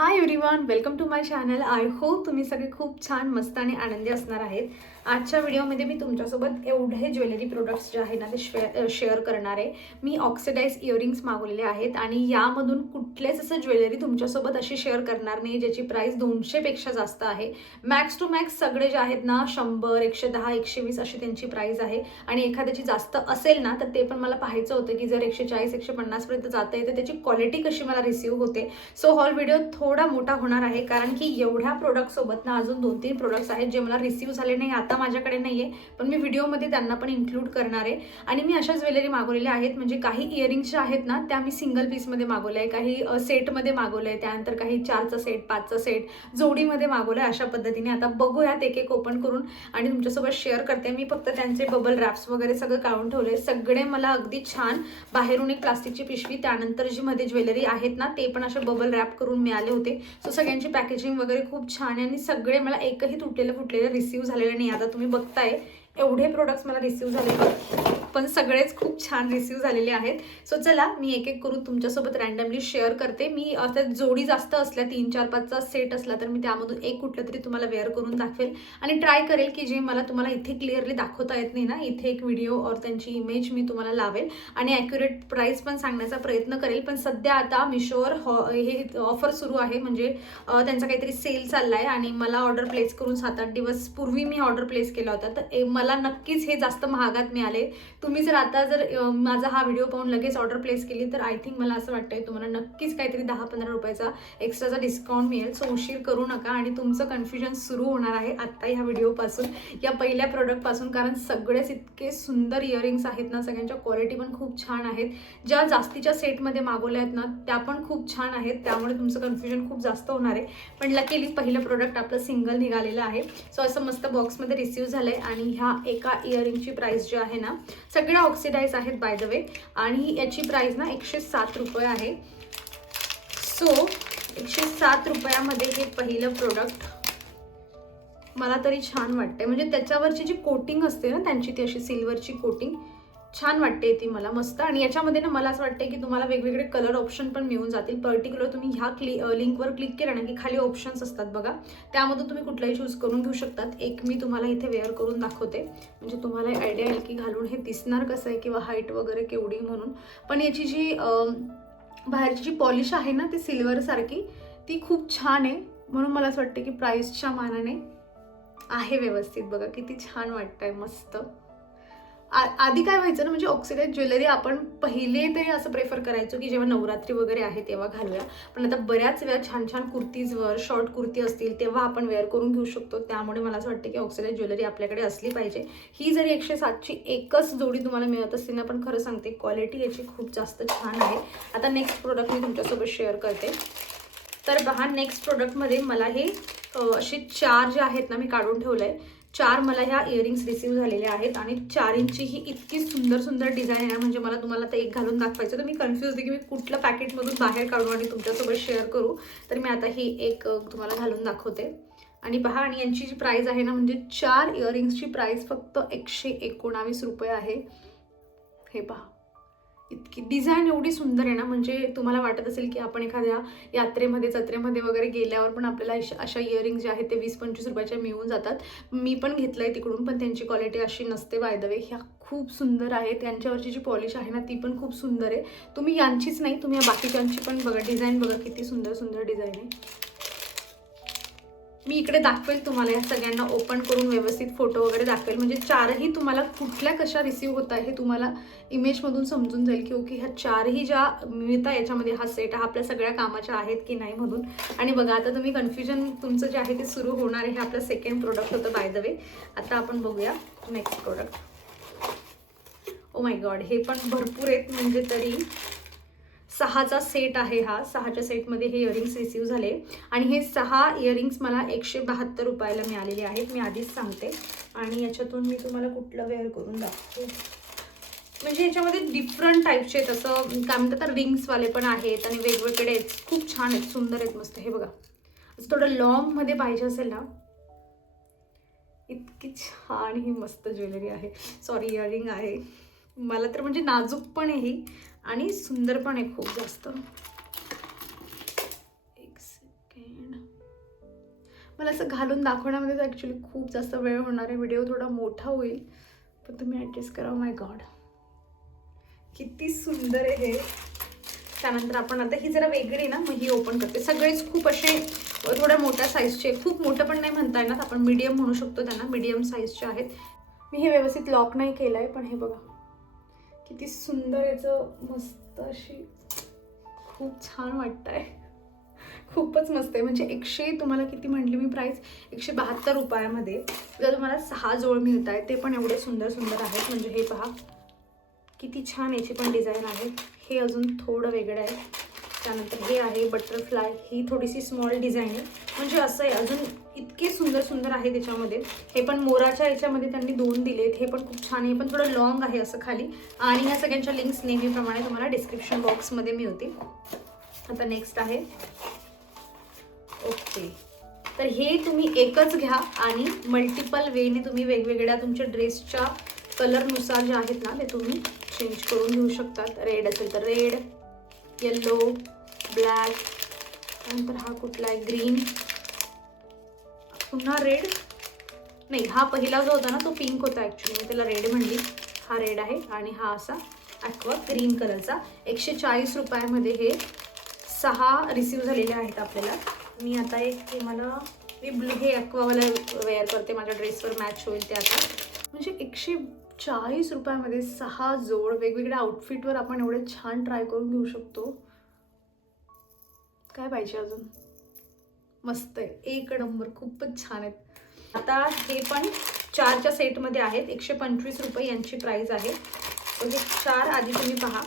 High everyone, welcome to my channel. I hope तुम्ही सगळे खूप छान, मस्त आणि आनंदी असणार आहेत. आजच्या व्हिडिओमध्ये मी तुमच्यासोबत एवढे ज्वेलरी प्रोडक्ट्स जे आहेत ना ते शेअर करणार आहे. मी ऑक्सिडाइज इयरिंग्स मागवलेले आहेत आणि यामधून कुठलेच असं ज्वेलरी तुमच्यासोबत अशी शेअर करणार नाही ज्याची प्राइस 200पेक्षा जास्त आहे. मॅक्स टू मॅक्स सगळे जे आहेत ना 100, 110, 120 अशी त्यांची प्राइस आहे. आणि एखाद्याची जास्त असेल ना तर ते पण मला पाहायचं होतं की जर 140, 150 पर्यंत जाता येते त्याची क्वालिटी कशी मला रिसीव्ह होते. सो हॉल व्हिडिओ थोडा मोठा होणार आहे कारण की एवढ्या प्रोडक्ट सोबत ना अजून 2-3 प्रोडक्ट्स आहेत जे मला रिसीव्ह झाले नाही, आता माझ्याकडे नाहीये, पण मी व्हिडिओमध्ये त्यांना पण इन्क्लूड करणार आहे. आणि मी अशा ज्वेलरी मागवलेल्या आहेत, म्हणजे काही इयरिंग्स आहेत ना त्या मी सिंगल पीसमध्ये मागवल्या आहे, काही सेटमध्ये मागवलं आहे, त्यानंतर काही 4चा सेट, 5चा सेट जोडीमध्ये मागवलं आहे. अशा पद्धतीने आता बघूयात एक एक ओपन करून आणि तुमच्यासोबत शेअर करते. मी फक्त त्यांचे बबल रॅप्स वगैरे सगळं काढून ठेवले. सगळे मला अगदी छान बाहेरून एक प्लास्टिकची पिशवी, त्यानंतर जी मध्ये ज्वेलरी आहेत ना ते पण असे बबल रॅप करून मिळाले होते. सो सगळ्यांची पॅकेजिंग वगैरे खूप छान आहे आणि सगळे मला एकही तुटलेलं फुटलेलं रिसीव्ह झालेलं नाही. आता तुम्ही बघताय एवढे प्रोडक्ट्स मला रिसीव्ह झाले, पण सगळेच खूप छान रिसीव्ह झालेले आहेत. सो चला मी एक एक करून तुमच्यासोबत रँडमली शेअर करते. मी आता जोडी जास्त असल्या 3, 4, 5चा सेट असला तर मी त्यामधून एक कुठलं तरी तुम्हाला वेअर करून दाखवेल आणि ट्राय करेल की जे मला तुम्हाला इथे क्लिअरली दाखवता येत नाही ना, इथे एक व्हिडिओ और त्यांची इमेज मी तुम्हाला लावेल आणि ॲक्युरेट प्राइस पण सांगण्याचा प्रयत्न करेल. पण सध्या आता मिशोवर हे ऑफर सुरू आहे, म्हणजे त्यांचा काहीतरी सेल चालला आहे आणि मला ऑर्डर प्लेस करून 7-8 दिवस पूर्वी मी ऑर्डर प्लेस केला होता, तर मला नक्कीच हे जास्त महागात मिळाले. तुम्ही जर आता माझा हा व्हिडिओ पाहून लगेच ऑर्डर प्लेस केली तर आय थिंक मला असं वाटतंय तुम्हाला नक्कीच काहीतरी 10-15 रुपयाचा एक्स्ट्राचा डिस्काउंट मिळेल. सो उशीर करू नका आणि तुमचं कन्फ्युजन सुरू होणार आहे आत्ता ह्या व्हिडिओपासून, या पहिल्या प्रोडक्टपासून, कारण सगळेच इतके सुंदर इयरिंग्स आहेत ना, सगळ्यांच्या क्वालिटी पण खूप छान आहेत. ज्या जास्तीच्या सेटमध्ये मागवल्या आहेत ना त्या पण खूप छान आहेत, त्यामुळे तुमचं कन्फ्युजन खूप जास्त होणार आहे. पण लकीली पहिलं प्रोडक्ट आपलं सिंगल निघालेलं आहे. सो असं मस्त बॉक्समध्ये रिसीव्ह झालंय आणि ह्या एका इयरिंगची प्राइस जी आहे ना, सगळ्या ऑक्सिडाइज आहेत बाय द वे, आणि याची प्राइस ना 107 रुपये आहे. सो 107 रुपयामध्ये हे पहिलं प्रोडक्ट मला तरी छान वाटतंय. म्हणजे त्याच्यावरची जी कोटिंग असते ना त्यांची, ती अशी सिल्वरची कोटिंग छान वाटते ती मला मस्त. आणि याच्यामध्ये ना मला असं वाटतंय की तुम्हाला वेगवेगळे कलर ऑप्शन पण मिळून जातील. पर्टिक्युलर तुम्ही ह्या लिंकवर क्लिक केलं ना की खाली ऑप्शन्स असतात बघा, त्यामधून तुम्ही कुठलाही चूज करून घेऊ शकतात. एक मी तुम्हाला इथे वेअर करून दाखवते, म्हणजे तुम्हाला आयडिया येईल की घालून हे दिसणार कसं आहे किंवा हाईट वगैरे केवढी म्हणून. पण याची जी बाहेरची जी पॉलिश आहे ना ती सिल्वर सारखी, ती खूप छान आहे, म्हणून मला असं वाटतं की प्राइसच्या मानाने आहे व्यवस्थित. बघा किती छान वाटतंय, मस्त. आधी काय व्हायचं ना, म्हणजे ऑक्सिडाइज ज्वेलरी आपण पहिले तरी असं प्रेफर करायचो की जेव्हा नवरात्री वगैरे आहे तेव्हा घालूया, पण आता बऱ्याच वेळा छान छान कुर्तीजवर, शॉर्ट कुर्ती असतील तेव्हा आपण वेअर करून घेऊ शकतो. त्यामुळे मला असं वाटतं की ऑक्सिडाइज ज्वेलरी आपल्याकडे असली पाहिजे. ही जरी 107ची एकच जोडी तुम्हाला मिळत असते ना, पण खरं सांगते क्वालिटी याची खूप जास्त छान आहे. आता नेक्स्ट प्रोडक्ट मी तुमच्यासोबत शेअर करते. तर पहा, नेक्स्ट प्रोडक्टमध्ये मला हे असे 4 जे आहेत ना मी काढून ठेवलं आहे. 4 मला ह्या इयरिंग्स रिसीव्ह झालेल्या आहेत आणि 4 ही इतकी सुंदर सुंदर डिझाईन आहे ना, म्हणजे मला तुम्हाला ते एक घालून दाखवायचं, तर मी कन्फ्यूज होते की मी कुठलं पॅकेटमधून बाहेर काढू आणि तुमच्यासोबत शेअर करू. तर मी आता ही एक तुम्हाला घालून दाखवते आणि पहा. आणि यांची जी प्राइस आहे ना, म्हणजे 4 इयरिंग्सची प्राइस फक्त 119 रुपये आहे. हे पहा, इतकी डिझाईन एवढी सुंदर आहे ना, म्हणजे तुम्हाला वाटत असेल की आपण एखाद्या यात्रेमध्ये, जत्रेमध्ये वगैरे गेल्यावर पण आपल्याला अशा इयरिंग जे आहेत ते 20-25 रुपयाच्या मिळून जातात. मी पण घेतलंय तिकडून, पण त्यांची क्वालिटी अशी नसते बाय द वे. ह्या खूप सुंदर आहेत, त्यांच्यावरची जी पॉलिश आहे ना ती पण खूप सुंदर आहे. तुम्ही यांचीच नाही, तुम्ही या बाकीच्यांची पण बघा, डिझाईन बघा किती सुंदर सुंदर डिझाईन आहे. मी इकडे दाखवेल तुम्हाला, या सगळ्यांना ओपन करून व्यवस्थित फोटो वगैरे दाखवेल, म्हणजे 4ही तुम्हाला कुठल्या कशा रिसीव्ह होत आहे हे तुम्हाला इमेजमधून समजून जाईल की ओके ह्या 4ही ज्या मिळतात याच्यामध्ये हा सेट हा आपल्या सगळ्या कामाच्या आहेत की नाही म्हणून. आणि बघा आता तुम्ही कन्फ्युजन तुमचं जे आहे ते सुरू होणार आहे. हे आपलं सेकंड प्रोडक्ट होतं बाय द वे. आता आपण बघूया next product. Oh my God, हे पण भरपूर आहेत, म्हणजे तरी 6चा सेट आहे हा. 6च्या सेटमध्ये हे इयरिंग्स रिसीव्ह झाले आणि हे 6 इयरिंग्स मला 172 रुपयाला मिळालेले आहेत, मी आधीच सांगते. आणि याच्यातून मी तुम्हाला कुठलं वेअर करून दाखवते, म्हणजे याच्यामध्ये डिफरंट टाईपचे आहेत, असं काय म्हणतात तर रिंग्सवाले पण आहेत आणि वेगवेगळे आहेत, खूप छान आहेत, सुंदर आहेत, मस्त. हे बघा, असं थोडं लॉंगमध्ये पाहिजे असेल ना, इतकी छान ही मस्त ज्वेलरी आहे, सॉरी इयरिंग आहे. मला तर म्हणजे नाजूक पण आहे ही आणि सुंदर पण आहे खूप जास्त. एक सेकंड. मला असं घालून दाखवण्यामध्ये ॲक्च्युली खूप जास्त वेळ होणार आहे, व्हिडिओ थोडा मोठा होईल, पण तुम्ही ॲडजस्ट करा. माय गॉड, किती सुंदर आहे हे. त्यानंतर आपण आता ही जरा वेगळी ना, मग ही ओपन करते. सगळेच खूप असे थोड्या मोठ्या साईजचे, खूप मोठं पण नाही म्हणता येणार, आपण मीडियम म्हणू शकतो त्यांना, मीडियम साईजचे आहेत. मी हे व्यवस्थित लॉक नाही केलं आहे, पण हे बघा किती सुंदर याचं, मस्त अशी, खूप छान वाटतं आहे, खूपच मस्त आहे. म्हणजे तुम्हाला किती म्हटली मी प्राईस, 172 रुपयामध्ये जर तुम्हाला 6 जोड मिळत आहे, ते पण एवढे सुंदर सुंदर आहेत. म्हणजे हे पहा किती छान याची पण डिझाईन आहे. हे अजून थोडं वेगळं आहे. त्यानंतर हे आहे बटरफ्लाय, ही थोडीशी स्मॉल डिझाईन आहे. म्हणजे असं आहे, अजून इतके सुंदर सुंदर आहे त्याच्यामध्ये. हे पण मोराच्या याच्यामध्ये त्यांनी 2 दिलेत, हे पण खूप छान आहे, पण थोडं लॉंग आहे असं खाली. आणि ह्या सगळ्यांच्या लिंक्स नेहमीप्रमाणे तुम्हाला डिस्क्रिप्शन बॉक्समध्ये मिळतील. आता नेक्स्ट आहे, ओके, तर हे तुम्ही एकच घ्या आणि मल्टिपल वेने तुम्ही वेगवेगळ्या तुमच्या ड्रेसच्या कलरनुसार जे आहेत ना, ते तुम्ही चेंज करून घेऊ शकतात. रेड असेल तर रेड, येल्लो, ब्लॅक, नंतर हा कुठला आहे ग्रीन, पुन्हा रेड, नाही हा पहिला जो होता ना तो पिंक होता, ॲक्च्युली मी त्याला रेड म्हणली. हा रेड आहे आणि हा असा ॲक्वा ग्रीन कलरचा. 140 रुपयामध्ये हे 6 रिसीव झालेले आहेत आपल्याला. मी आता एक मी ब्लू हे ॲक्वावाला वेअर करते, माझ्या ड्रेसवर मॅच होईल ते आता. म्हणजे 140 रुपयामध्ये 6 जोड वेगवेगळ्या आउटफिटवर आपण एवढे छान ट्राय करून घेऊ शकतो. काय पाहिजे अजून, मस्त आहे, एक नंबर, खूपच छान आहेत. आता हे पण 4च्या सेटमध्ये आहेत, 125 रुपये यांची प्राईस आहे. म्हणजे 4 आधी तुम्ही पहा,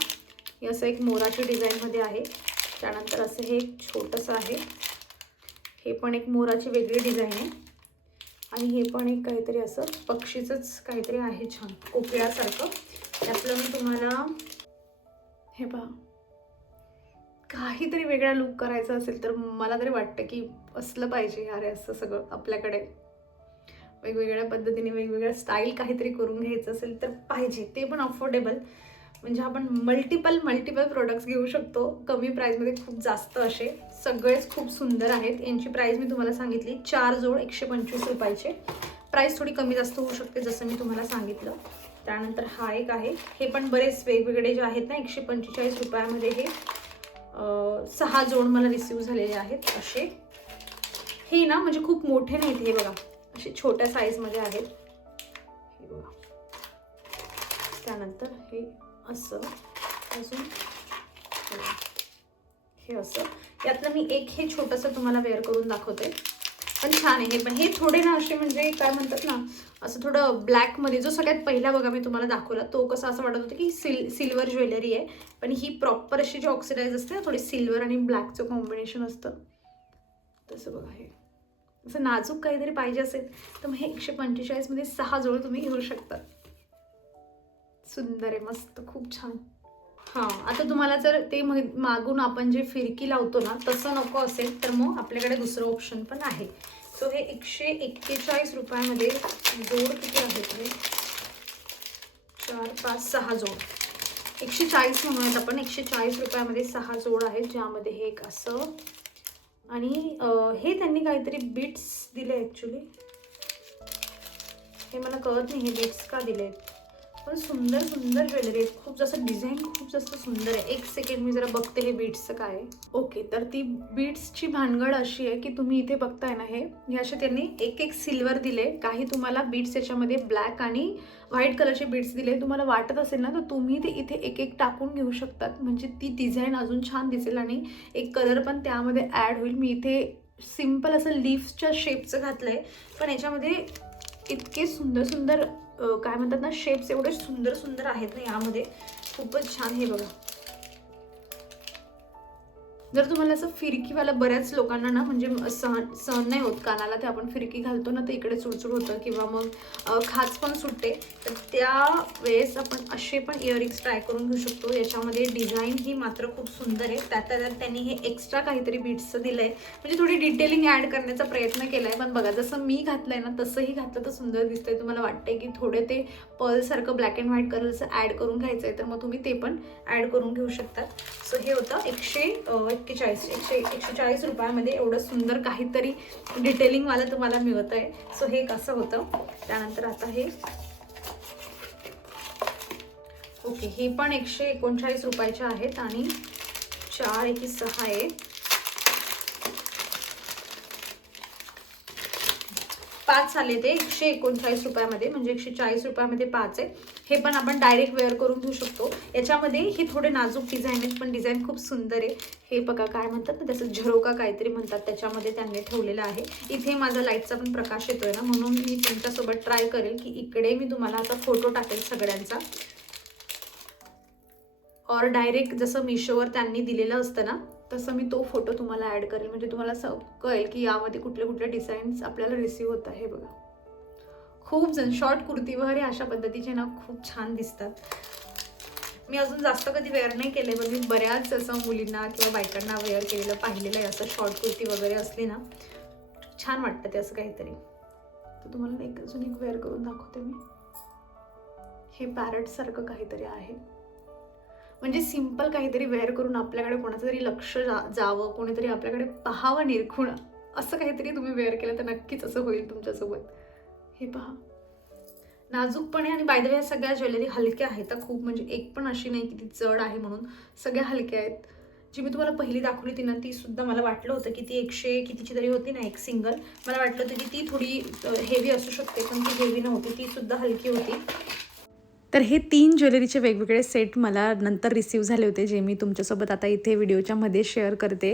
हे असं एक मोराची डिझाईनमध्ये आहे. त्यानंतर असं हे एक छोटंसं आहे, हे पण एक मोराची वेगळी डिझाईन आहे. आणि हे पण एक काहीतरी असं पक्षीचंच काहीतरी आहे, छान कोकिळासारखं. त्यातलं मी तुम्हाला हे पहा, काहीतरी वेगळा लुक करायचा असेल तर मला तरी वाटतं की असलं पाहिजे यार, असं सगळं आपल्याकडे वेगवेगळ्या पद्धतीने वेगवेगळ्या स्टाईल काहीतरी करून घ्यायचं असेल तर पाहिजे, ते पण अफोर्डेबल. म्हणजे आपण मल्टिपल प्रोडक्ट्स घेऊ शकतो कमी प्राईजमध्ये, खूप जास्त असे सगळेच खूप सुंदर आहेत. यांची प्राईस मी तुम्हाला सांगितली, 4 जोड 125 रुपयाचे. प्राईस थोडी कमी जास्त होऊ शकते जसं मी तुम्हाला सांगितलं. त्यानंतर हा एक आहे, हे पण बरेच वेगवेगळे जे आहेत ना, 145 रुपयामध्ये हे 6 जोड मला रिसीव झालेले आहेत असे. हे ना म्हणजे खूप मोठे नाहीत, हे बघा असे छोट्या साईजमध्ये आहेत, हे बघा. त्यानंतर हे असं, अजून हे असं. यातलं मी एक हे छोटंसं तुम्हाला वेअर करून दाखवते, पण छान आहे हे पण. हे थोडे ना असे म्हणजे काय म्हणतात ना, असं थोडं ब्लॅकमध्ये, जो सगळ्यात पहिला बघा मी तुम्हाला दाखवला तो कसा असं वाटत होतं की सिल्वर ज्वेलरी आहे, पण ही प्रॉपर अशी जी ऑक्सिडाईज असते ना, थोडी सिल्वर आणि ब्लॅकचं कॉम्बिनेशन असतं तसं बघा. हे असं नाजूक काहीतरी पाहिजे असेल तर मग हे 145मध्ये 6 जोड तुम्ही घेऊ शकता. सुंदर आहे, मस्त, खूप छान. हां, आता तुम्हाला जर ते मागून आपण जे फिरकी लावतो ना तसं नको असेल तर मग आपल्याकडे दुसरं ऑप्शन पण आहे. सो हे 141 रुपयामध्ये जोड किती आहेत, हे 4, 5, 6 जोड, 140 म्हणूयात आपण. 140 रुपयामध्ये 6 जोड आहेत, ज्यामध्ये हे एक असं, आणि हे त्यांनी काहीतरी बीट्स दिले ॲक्च्युली, हे मला कळत नाही हे बीट्स का दिले आहेत, पण सुंदर सुंदर ज्वेलरी आहे, खूप जास्त डिझाईन खूप जास्त सुंदर आहे. एक सेकंड मी जरा बघते हे बीट्सचं काय आहे. ओके, तर ती बीट्सची भानगड अशी आहे की तुम्ही इथे बघताय ना, हे असे त्यांनी एक एक सिल्वर दिले, काही तुम्हाला बीट्स याच्यामध्ये ब्लॅक आणि व्हाईट कलरचे बीट्स दिले. तुम्हाला वाटत असेल ना तर तुम्ही ते इथे एक एक टाकून घेऊ शकतात, म्हणजे ती डिझाईन अजून छान दिसेल आणि एक कलर पण त्यामध्ये ॲड होईल. मी इथे सिम्पल असं लीफच्या शेपचं घातलं आहे, पण याच्यामध्ये इतके सुंदर सुंदर काय म्हणतात ना, शेप्स एवढे सुंदर सुंदर आहेत ना यामध्ये, खूपच छान. हे बघा, जर तुम्हाला असं फिरकीवाला, बऱ्याच लोकांना ना म्हणजे सहन नाही होत कानाला, ते आपण फिरकी घालतो ना तर इकडे चुडचुड होतं किंवा मग खाज पण सुटते, तर त्या वेळेस आपण असे पण इयरिंग्स ट्राय करून घेऊ शकतो. याच्यामध्ये डिझाईन ही मात्र खूप सुंदर आहे. त्यात त्यांनी हे एक्स्ट्रा काहीतरी बीट्सचं दिलं आहे, म्हणजे थोडी डिटेलिंग ॲड करण्याचा प्रयत्न केला आहे. पण बघा, जसं मी घातलं आहे ना तसंही घातलं तर सुंदर दिसतंय. तुम्हाला वाटतंय की थोडे ते पर्लसारखं ब्लॅक अँड व्हाईट कलरचं ॲड करून घ्यायचं आहे तर मग तुम्ही ते पण ॲड करून घेऊ शकतात. सो हे होतं 140 रुपयामध्ये एवढं सुंदर काहीतरी डिटेलिंगवाला तुम्हाला मिळत आहे. सो हे कसं होतं. त्यानंतर आता हे ओके, हे पण 139 रुपयाचे आहेत आणि 4 1 6 आहे. 5 आले ते 139 रुपयामध्ये, म्हणजे 140 रुपयामध्ये 5 आहे. हे पण आपण डायरेक्ट वेअर करून घेऊ शकतो. याच्यामध्ये हे थोडे नाजूक डिझाईन आहेत, पण डिझाईन खूप सुंदर आहे. हे बघा काय म्हणतात ना, त्याचं झरोका काहीतरी म्हणतात, त्याच्यामध्ये त्यांनी ठेवलेलं आहे. इथे माझा लाईटचा पण प्रकाश येतोय ना, म्हणून मी तुमच्यासोबत ट्राय करेल की इकडे मी तुम्हाला आता फोटो टाकेल सगळ्यांचा, और डायरेक्ट जसं मिशोवर त्यांनी दिलेलं असतं ना तसं मी तो फोटो तुम्हाला ॲड करेल, म्हणजे तुम्हाला कळेल की यामध्ये कुठले कुठले डिझाईन्स आपल्याला रिसीव होत आहे. बघा खूप जण शॉर्ट कुर्तीवर अशा पद्धतीचे ना खूप छान दिसतात. मी अजून जास्त कधी वेअर नाही केले, पण मी बऱ्याच असं मुलींना किंवा बायकांना वेअर केलेलं पाहिलेलं आहे. असं शॉर्ट कुर्ती वगैरे असली ना छान वाटतं ते असं काहीतरी. तर तुम्हाला अजून एक वेअर करून दाखवते मी. हे पॅरट सारखं काहीतरी आहे, म्हणजे सिंपल काहीतरी वेअर करून आपल्याकडे कोणाचं तरी लक्ष जावं, कोणीतरी आपल्याकडे पाहावं निरखून, असं काहीतरी तुम्ही वेअर केलं तर नक्कीच असं होईल तुमच्यासोबत. हे पहा नाजूकपणे, आणि बाय द वे सगळ्या ज्वेलरी हलक्या आहेत खूप, म्हणजे एक पण अशी नाही की ती जड आहे म्हणून, सगळ्या हलक्या आहेत. जी मी तुम्हाला पहिली दाखवली होती ना ती सुद्धा मला वाटलं होतं की ती 100 कितीची तरी होती ना एक सिंगल, मला वाटलं होतं की ती थोडी हेवी असू शकते, पण ती हेवी नव्हती, ती सुद्धा हलकी होती. तर हे 3 ज्वेलरीचे वेगवेगळे सेट मला नंतर रिसीव्ह झाले होते, जे मी तुमच्यासोबत आता इथे व्हिडिओच्या मध्ये शेअर करते.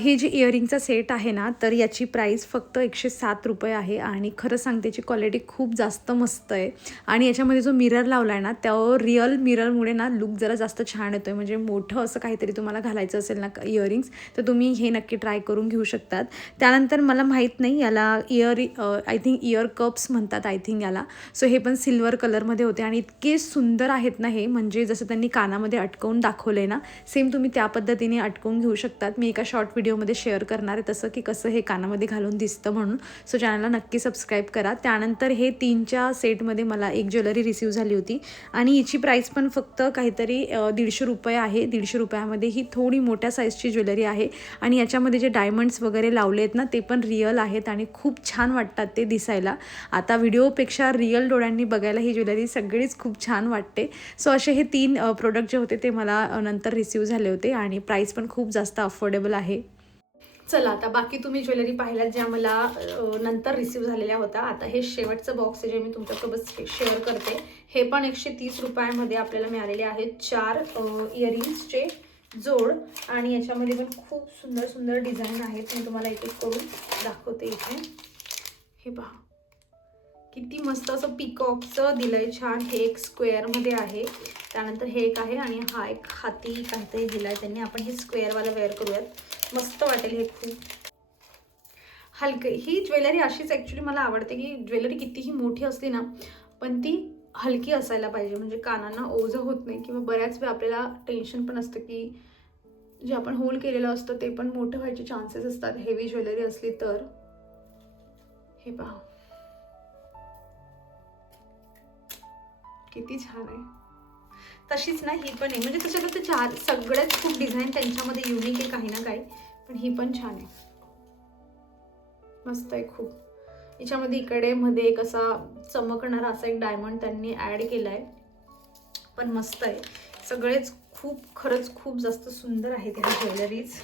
हे जे इयरिंगचा सेट आहे ना, तर याची प्राईस फक्त 107 रुपये आहे आणि खरं सांगते याची क्वालिटी खूप जास्त मस्त आहे. आणि याच्यामध्ये जो मिरर लावला आहे ना, त्यावर रिअल मिररमुळे ना लुक जरा जास्त छान येतो आहे. म्हणजे मोठं असं काहीतरी तुम्हाला घालायचं असेल ना इयरिंग्स, तर तुम्ही हे नक्की ट्राय करून घेऊ शकतात. त्यानंतर मला माहीत नाही याला आय थिंक इयर कप्स म्हणतात आय थिंक याला. सो हे पण सिल्वर कलरमध्ये होते आणि इतके सुंदर आहेत ना हे, म्हणजे जसं त्यांनी कानामध्ये अटकवून दाखवलं आहे ना, सेम तुम्ही त्या पद्धतीने अटकवून घेऊ शकतात. मी एका शॉर्ट व्हिडिओमध्ये शेअर करणार आहे तसं, की कसं हे कानामध्ये घालून दिसतं म्हणून. सो चॅनलला नक्की सबस्क्राईब करा. त्यानंतर हे 3च्या सेटमध्ये मला एक ज्वेलरी रिसीव्ह झाली होती आणि हिची प्राईस पण फक्त काहीतरी 150 रुपये आहे. 150 रुपयामध्ये ही थोडी मोठ्या साईजची ज्वेलरी आहे आणि याच्यामध्ये जे डायमंड्स वगैरे लावले आहेत ना ते पण रिअल आहेत आणि खूप छान वाटतात ते दिसायला. आता व्हिडिओपेक्षा रिअल डोळ्यांनी बघायला ही ज्वेलरी सगळीच खूप छान वाटते. सो असे हे 3 प्रोडक्ट जे होते ते मला नंतर रिसीव्ह झाले होते आणि प्राईस पण खूप जास्त अफोर्डेबल आहे. चला आता बाकी तुम्ही ज्वेलरी पाहिल्यात ज्या मला नंतर रिसीव्ह झालेल्या होत्या. आता हे शेवटचं बॉक्स आहे जे मी तुमच्यासोबत शेअर करते. हे पण 130 रुपयामध्ये आपल्याला मिळालेले आहेत 4 इयरिंग्सचे जोड आणि याच्यामध्ये पण खूप सुंदर सुंदर डिझाईन आहेत. मी तुम्हाला एक एक करून दाखवते इथे. हे पहा किती मस्त असं पिकॉकचं दिलंय छान. हे एक स्क्वेअरमध्ये आहे, त्यानंतर हे एक आहे आणि हा एक हाती काहीतरी दिलाय त्यांनी. आपण हे स्क्वेअरवाला वेअर करूयात, मस्त वाटेल. हे खूप हलके. ही ज्वेलरी अशीच ॲक्च्युली मला आवडते की ज्वेलरी कितीही मोठी असली ना पण ती हलकी असायला पाहिजे, म्हणजे कानांना ओझं होत नाही. किंवा बऱ्याच वेळा आपल्याला टेन्शन पण असतं की जे आपण होल केलेलं असतं ते पण मोठं व्हायचे चान्सेस असतात हेवी ज्वेलरी असली तर. हे पहा किती छान आहे. तशीच ना ही पण आहे, म्हणजे त्याच्यात 4 सगळ्याच खूप डिझाईन त्यांच्यामध्ये युनिक आहे काही ना काही, पण ही पण छान आहे, मस्त आहे खूप. याच्यामध्ये इकडे मध्ये एक असा चमकणारा असा एक डायमंड त्यांनी ॲड केला आहे, पण मस्त आहे. सगळेच खूप खरंच खूप जास्त सुंदर आहेत ह्या ज्वेलरीज.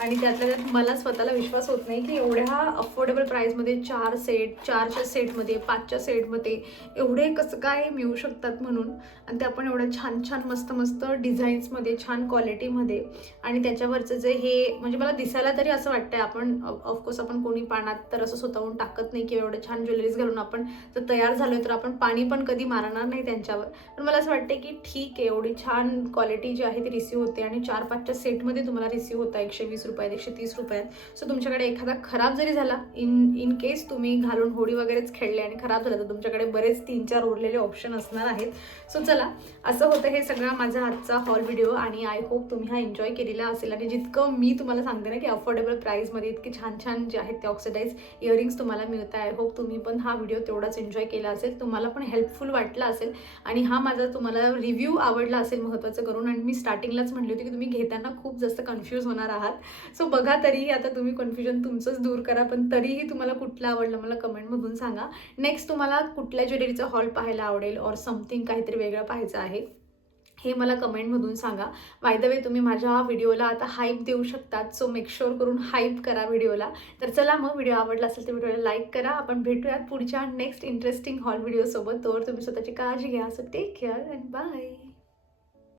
आणि त्यातल्या त्यात मला स्वतःला विश्वास होत नाही की एवढ्या अफोर्डेबल प्राईसमध्ये 4 सेट, 4च्या सेटमध्ये, 5च्या सेटमध्ये एवढे कसं काय मिळू शकतात म्हणून. आणि ते आपण एवढ्या छान छान मस्त मस्त डिझाईन्समध्ये, छान क्वालिटीमध्ये. आणि त्याच्यावरचं जे हे म्हणजे मला दिसायला तरी असं वाटतंय, आपण ऑफकोर्स आपण कोणी पाण्यात तर असं स्वतःहून टाकत नाही किंवा एवढं छान ज्वेलरीज घालून आपण जर तयार झालो तर आपण पाणी पण कधी मारणार नाही त्यांच्यावर. पण मला असं वाटतं की ठीक आहे, एवढी छान क्वालिटी जी आहे ती रिसीव्ह होते आणि 4-5च्या सेटमध्ये तुम्हाला रिसीव्ह होता 120 रुपयात 130 रुपयात. सो तुमच्याकडे एखादा खराब जरी झाला, इन केस तुम्ही घालून होळी वगैरेच खेळले आणि खराब झाला, तर तुमच्याकडे बरेच 3-4 उरलेले ऑप्शन असणार आहेत. सो चला, असं होतं हे सगळा माझा आजचा हॉल व्हिडिओ आणि आय होप तुम्ही हा एन्जॉय केलेला असेल. आणि जितकं मी तुम्हाला सांगते ना की अफोर्डेबल प्राईसमध्ये इतकी छान छान जे आहेत ते ऑक्सिडाइज इयरिंग्स तुम्हाला मिळत आहे. आय होप तुम्ही पण हा व्हिडिओ तेवढाच एन्जॉय केला असेल, तुम्हाला पण हेल्पफुल वाटला असेल आणि हा माझा तुम्हाला रिव्ह्यू आवडला असेल महत्त्वाचं करून. आणि मी स्टार्टिंगलाच म्हटली होती की तुम्ही घेताना खूप जास्त कन्फ्यूज होणार आहात. सो बघा, तरीही आता तुम्ही कन्फ्युजन तुमचंच दूर करा, पण तरीही तुम्हाला कुठला आवडलं मला कमेंटमधून सांगा. नेक्स्ट तुम्हाला कुठल्या ज्वेलरीचा हॉल पाहायला आवडेल और समथिंग काहीतरी वेगळं पाहायचं आहे हे मला कमेंटमधून सांगा. बाय द वे, तुम्ही माझ्या व्हिडिओला आता हाईप देऊ शकतात, सो मेक शुअर करून हाईप करा व्हिडिओला. तर चला मग, व्हिडिओ आवडला असेल तर व्हिडिओला लाईक करा. आपण भेटूयात पुढच्या नेक्स्ट इंटरेस्टिंग हॉल व्हिडिओसोबत. तोवर तुम्ही स्वतःची काळजी घ्या. So take care and bye.